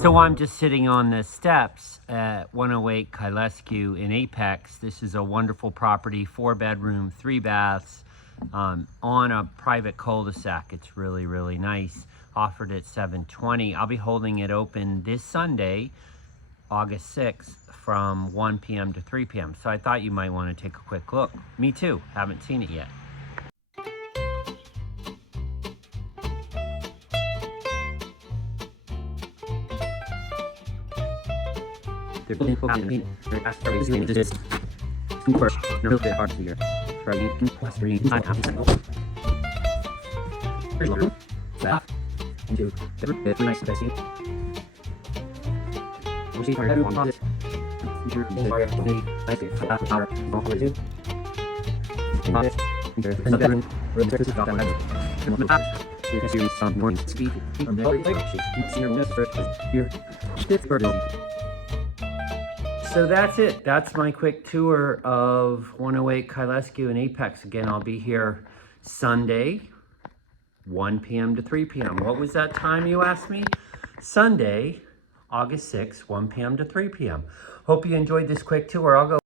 So I'm just sitting on the steps at 108 Kylesku in Apex. This is a wonderful property, 4-bedroom, 3 baths, on a private cul-de-sac. It's really, really nice. Offered at $720. I'll be holding it open this Sunday, August 6th, from 1 p.m. to 3 p.m. So I thought you might want to take a quick look. Me too. Haven't seen it yet. They're building this super no bit hard here. Staff into the nice space. We'll see our on this. So that's it. That's my quick tour of 108 Kylesku in Apex. Again, I'll be here Sunday, 1 p.m. to 3 p.m. What was that time you asked me? Sunday, August 6th, 1 p.m. to 3 p.m. Hope you enjoyed this quick tour. I'll go